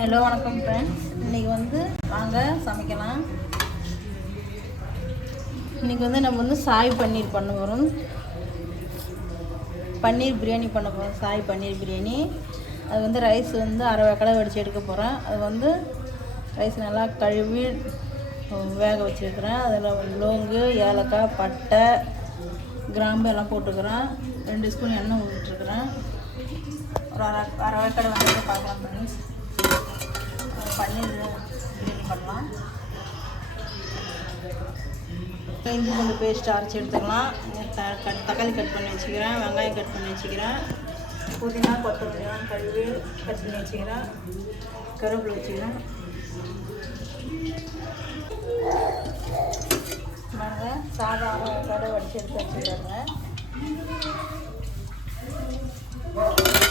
Hello வணக்கம் friends. இன்றைக்கி வாங்க சமைக்கலாம். இன்றைக்கி நம்ம சாய் பன்னீர் பண்ண போகிறோம். பன்னீர் பிரியாணி பண்ண போகிறோம். சாய் பன்னீர் பிரியாணி. அது ரைஸ் அரை வேக்காடை வடித்து எடுக்க போகிறேன். அது ரைஸ் நல்லா கழுவி வேக வச்சுருக்கிறேன். அதில் லோங்கு, ஏலக்காய், பட்டை, கிராம்பு எல்லாம் போட்டுக்கிறேன். 2 ஸ்பூன் எண்ணெய் ஊற்றிட்டுருக்குறேன். ஒரு அரை வேக்காடை பார்க்கலாம் ஃப்ரெண்ட்ஸ். பன்னீர் பிரியாணி பண்ணலாம். இஞ்சி பூண்டு பேஸ்ட் அரைச்சி எடுத்துக்கலாம். தக்காளி கட் பண்ணி வச்சுக்கிறேன். வெங்காயம் கட் பண்ணி வச்சுக்கிறேன். புதினா, கொத்தமல்லி கழுவி கட் பண்ணி வச்சுக்கிறேன். கருவேப்பிலை வச்சுக்கிறேன். நாங்கள் சாதம் கடை வடித்து எடுத்து வச்சுக்கிறாங்க.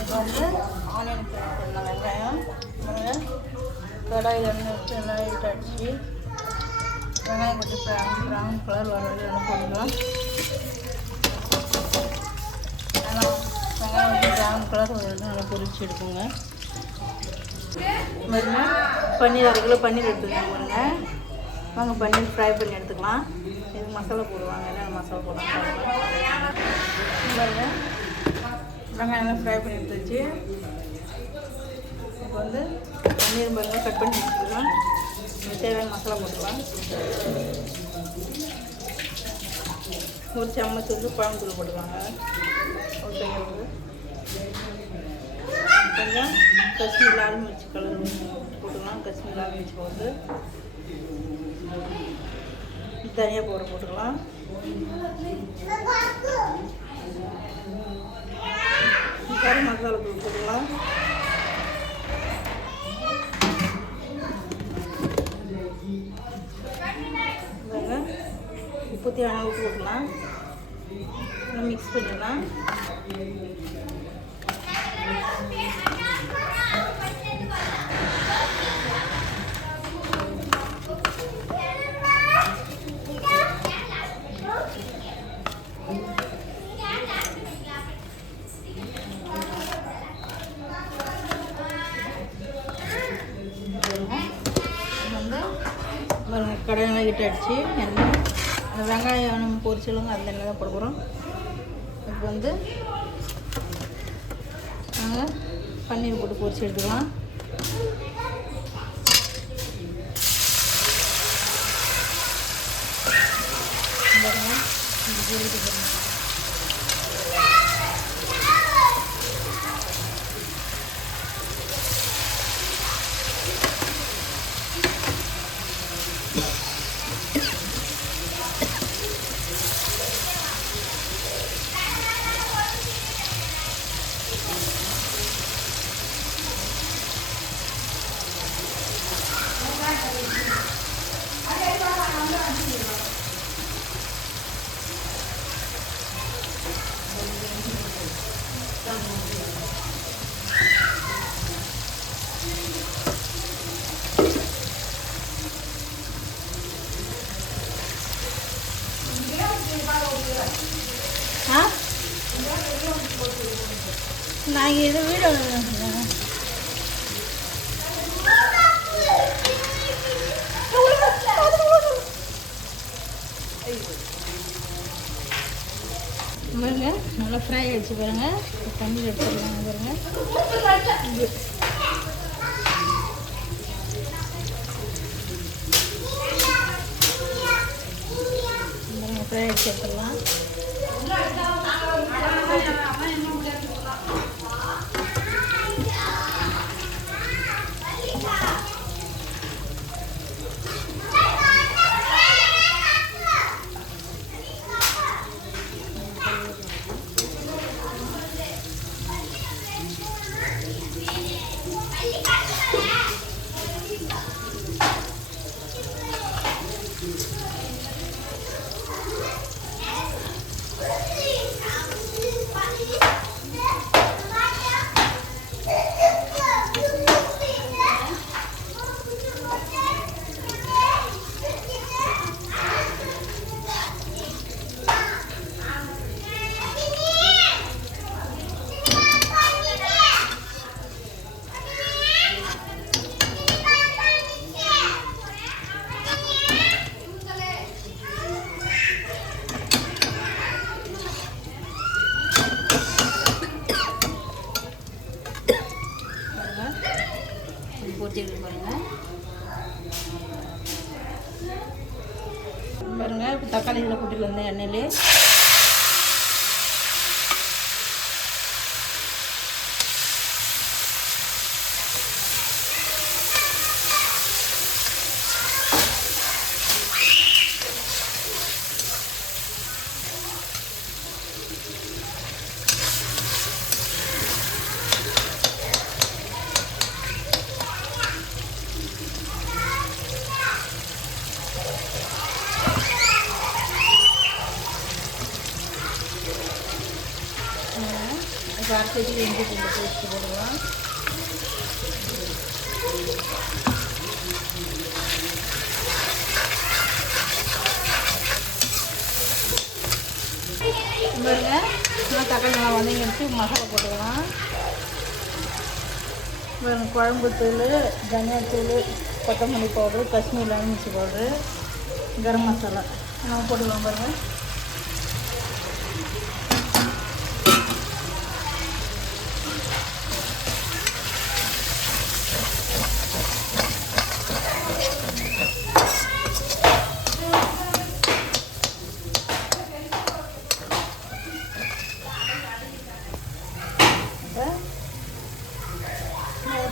இப்போ ஆனியன் ஃப்ரை பண்ணலாம். வெங்காயம் கடாயில் எண்ணெய் வச்சு எல்லாம் அடிச்சு வெங்காயம் கொஞ்சம் ப்ரௌன் கலர் வர எண்ணெய் போடலாம். வெங்காயம் ப்ரௌன் கலர் வர நல்லா பொரிச்சு எடுக்குங்க. பாருங்க, பன்னீர் 1/2 கிலோ பன்னீர் எடுத்துக்கலாம். பாருங்க, வாங்க பன்னீர் ஃப்ரை பண்ணி எடுத்துக்கலாம். இது மசாலா போடுவாங்க. என்னென்ன மசாலா போடுவாங்க பாருங்க. வெங்காயம் ஃப்ரை பண்ணி எடுத்து வச்சு இப்போ பன்னீர் பாருங்க கட் பண்ணி வச்சுக்கலாம். தேவையான மசாலா போட்டுக்கலாம். ஒரு சம்மச் குழம்புத்தூள் போட்டுக்கலாங்க. ஒரு கையளவு கொஞ்சம் காஷ்மீர் லால் மிர்ச்சி கலர் போட்டுக்கலாம். காஷ்மீர் லால் மிர்ச்சி போட்டு தனியாக போட்டுக்கலாம். கரம் மசாலா தூள் போட்டுக்கலாம். உப்பு தேவையான உப்பு போட்டுக்கலாம். மிக்ஸ் பண்ணிடலாம். கடையில் கிட்ட அடித்து எண்ணெய் வெங்காயம் நம்ம பொரிச்சலுங்க அந்த எண்ணெய் தான் போட போகிறோம். இப்போ நாங்கள் பன்னீர் போட்டு பொரிச்சு எடுத்துக்கலாம். நான் இதை வீடியோ பாருங்க, நல்லா ஃப்ரை ஆகிடுச்சு பாருங்க. பன்னீர் எடுத்துடலாம் பாருங்க. ஃப்ரை ஆகிடுச்சு எடுத்துடலாம். பொரிச்சு எடுத்து பாருங்கள் தக்காளி இதில் கூட்டிட்டு வந்தேன் எண்ணெயிலே. அரைச்சி இஞ்சி பூண்டு பேஸ்ட் போடுவோம். பாருங்க தக்காளி நல்லா வதங்கி எடுத்து மசாலா போட்டுக்கலாம். பாருங்க குழம்பு தூள், தனியாத்தூள், கொத்தமல்லி பவுட்ரு, காஷ்மீர் லால் மிர்ச்சி பவுட்ரு, கரம் மசாலா நம்ம போட்டுக்கலாம். பாருங்கள்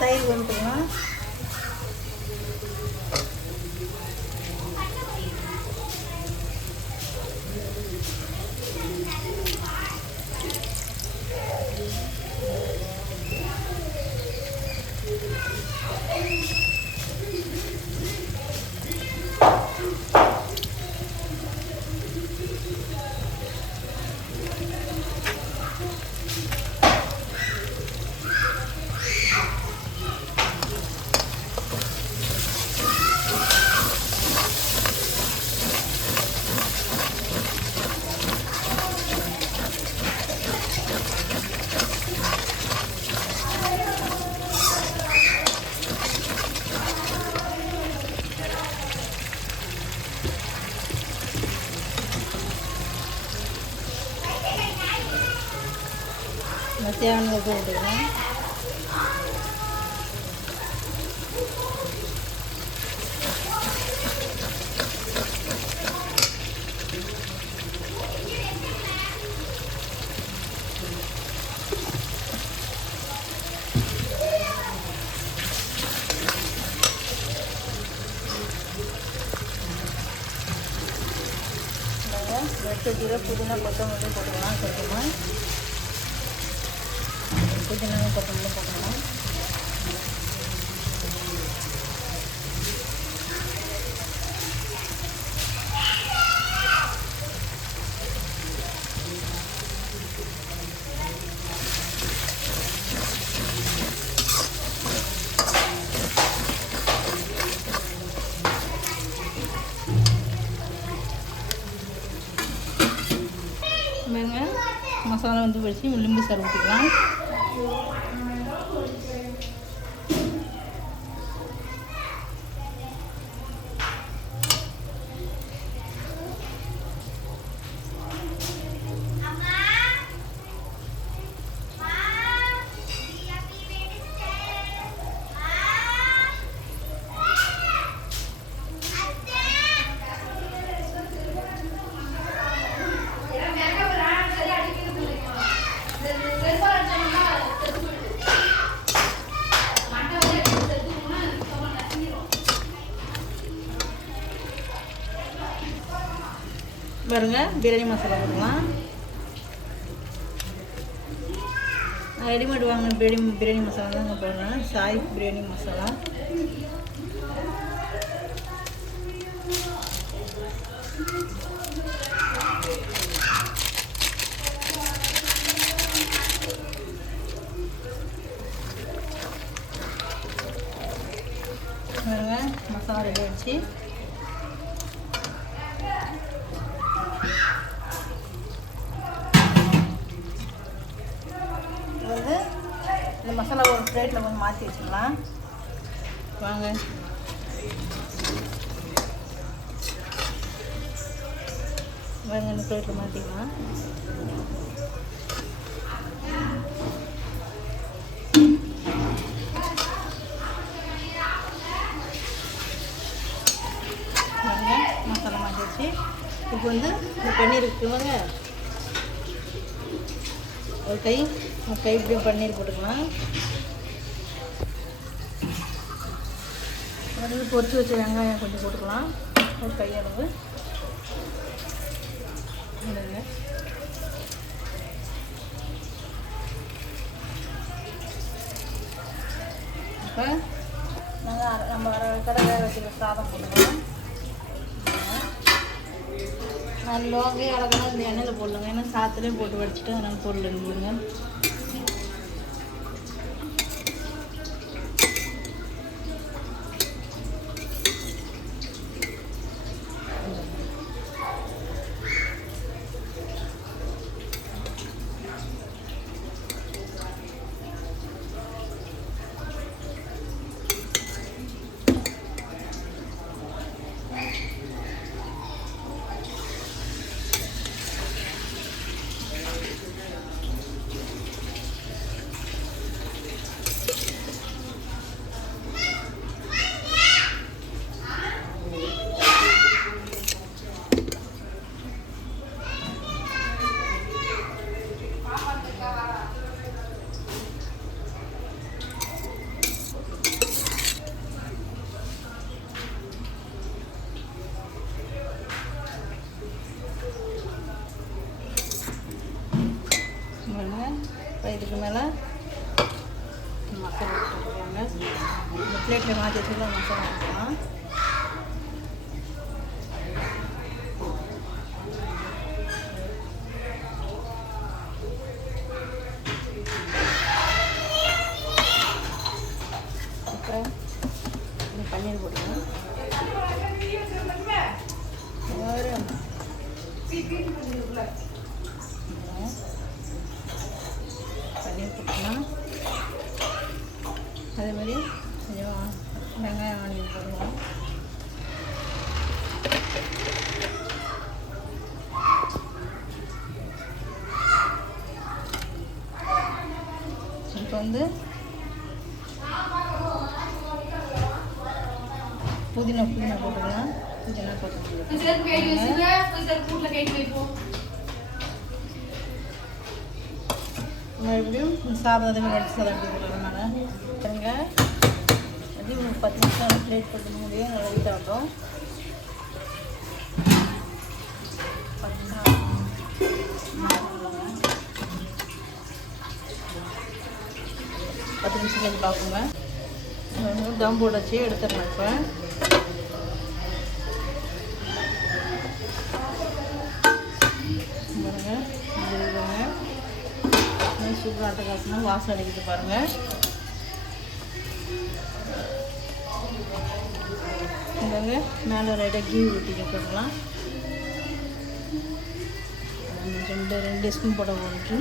தயிர் வந்துக்கலாம். தேவையான உப்பு போட்டுக்கலாம். வெட்டை புதினா கொத்தமல்லி போட்டுக்கலாம். கொஞ்சமாக புதினா கொத்தமல்லி போட்டுக்கலாம். மசாலா வந்து வச்சு லிம்பு சாறு ஊற்றிக்கலாம். பாருங்க பிரியாணி மசாலா போடலாம். நான் ரெடிமேட் வாங்கின பிரியாணி மசாலா தாங்க போடுறேன். சாய் பிரியாணி மசாலா. பாருங்க மசாலா ரெடி ஆகிடுச்சு. இந்த மசாலா ஒரு பிளேட்டில் கொஞ்சம் மாற்றி வச்சுக்கலாம். வாங்க வாங்க இந்த பிளேட்டில் மாற்றிக்கலாம். இப்போ வந்து இந்த பன்னீர் இருக்குவாங்க ஒரு கை இப்படியே பன்னீர் போட்டுக்கலாம். அடுத்து பொரிச்சு வச்ச வெங்காயம் கொஞ்சம் போட்டுக்கலாம் ஒரு கையளவு. இப்போ நம்ம கடை வேக வச்சுக்கிற சாதம் போட்டுக்கலாம். நான் லோங்க இலக்கணும் இந்த எண்ணெயில் போடலுங்க, ஏன்னா சாத்துலேயே போட்டு வடிச்சிட்டு அதனால் போடலுங்க. இப்போ இதுக்கு மேலே மசாலா போட்டுருவாங்க. இந்த பிளேட்டில் மாற்றி வச்சுருந்தா மசாலா போட்டுக்கலாம். அப்புறம் பன்னீர் போட்டுக்கலாம். பன்னீர் போட்டுக்கலாம். அதே மாதிரி கொஞ்சம் வெங்காயம் ஆனியன் போடுவோம். இப்போ வந்து புதினா போட்டுக்கலாம். புதினா மறுபடியும் சாதம் அதே மாதிரி அடிச்சு சாதம் போட்டுக்கிறதுனால சரிங்க. அது ஒரு 10 நிமிஷம் பிளேட் போட்டு முடியும். நல்லா ஹீட் ஆகும். 10 நிமிஷம் கழிச்சு பார்ப்போங்க. தம் போட்டு வச்சு எடுத்துடலாம். இப்போ பாருங்க சூப்பராக அட்டகாசமாக வாசம் அடிக்குது பாருங்கள். இந்தாங்க மேலே ரைட்டாக கீ ஊற்றிக்க போடலாம். 2 ஸ்பூன் போட போட்டு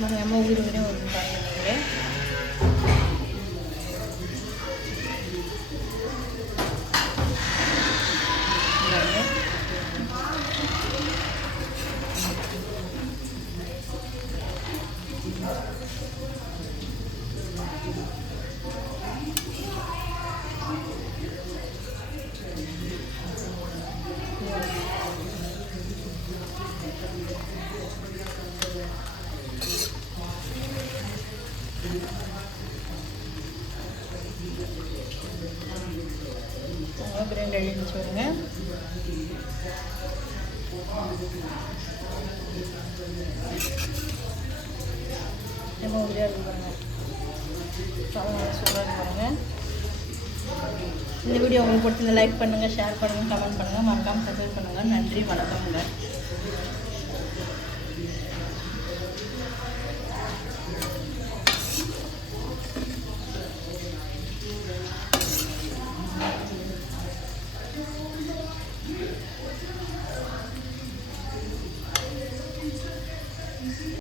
நம்ம எம்ம உயிர் வரையும் ஒரு பாருங்க. பிரியாணி ரெடி வச்சு வருங்க. நம்ம பிரியாணி பாருங்க சூப்பராக பாருங்க. இந்த வீடியோ உங்களுக்கு பிடிச்சிருந்தா லைக் பண்ணுங்கள், ஷேர் பண்ணுங்கள், கமெண்ட் பண்ணுங்கள், மறக்காமல் சப்ஸ்கிரைப் பண்ணுங்கள். நன்றி, வணக்கம்ங்க.